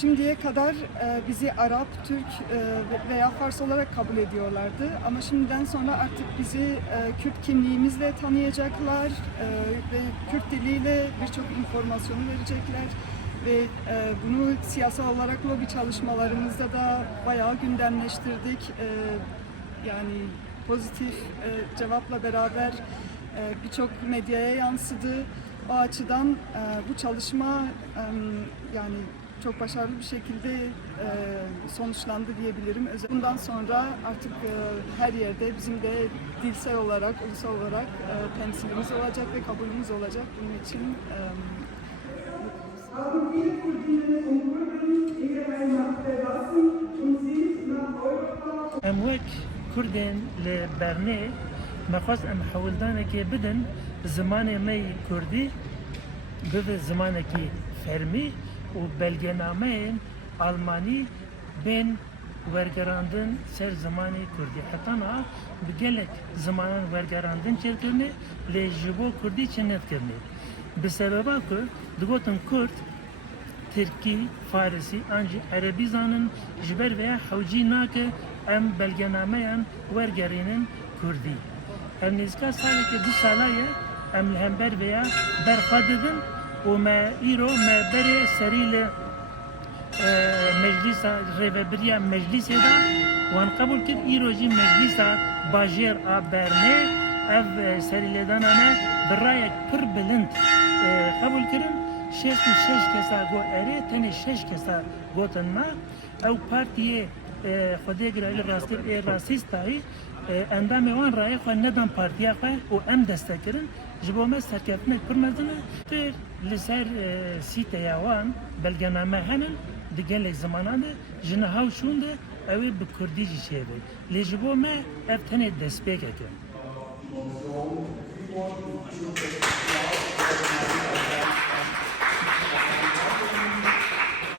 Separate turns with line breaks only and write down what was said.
Şimdiye kadar e, bizi Arap, Türk e, ve- veya Fars olarak kabul ediyorlardı. Ama şimdiden sonra artık bizi e, Kürt kimliğimizle tanıyacaklar ve Kürt diliyle birçok informasyonu verecekler. Ve bunu siyasal olarak lobi çalışmalarımızda da bayağı gündemleştirdik. Yani pozitif cevapla beraber birçok medyaya yansıdı. O açıdan bu çalışma yani çok başarılı bir şekilde e, sonuçlandı diyebilirim. Özel- Bundan sonra artık e, her yerde bizim de dilsel olarak, ulusal olarak e, temsilimiz olacak ve kabulümüz olacak. Bunun için e,
haben viele Kurdinnen und Kurden ihre Heimat verlassen und sind nach Europa
ام وک کردین لبرنه مخواست ام حولدانه که بدن زمان می کردی به زمان کی فرمی o belgenameyên Almanî bên wergerandin ser zimanê Kurdî. Hetaneha bi gelek zimanan wergerandin çêkirine lê ji bo Kurdî çê nedkirine. Bi sebeba ku digotin Kurd, Tirkî, Farisî an jî Erebî zanin ji ber nake em belgenameyan wergerînin Kurdî. Em nêzîka saleke du salaye em li hember vêya u me îro me berê serî li meclisa rêveberiya meclisê da wan qebul kir îro jî meclisa bajêr a Bernê ev serîlêdana me bi rayek pir bilind qebul kirin şêst û şeş kesa got erê tenê şeş kesa gotin خودی گرایل راستی راستیست تایی اندام وان رای خو ندم پارتیا خو او ام دسته کرن جبو ما سرکتنه کرمزنه تر لسر سیت یوان بلگنامه هنن دیگه زمانانه جنهاو شونده اوی بکردی جی چه بود لجبو ما افتنه دست بیگه کرن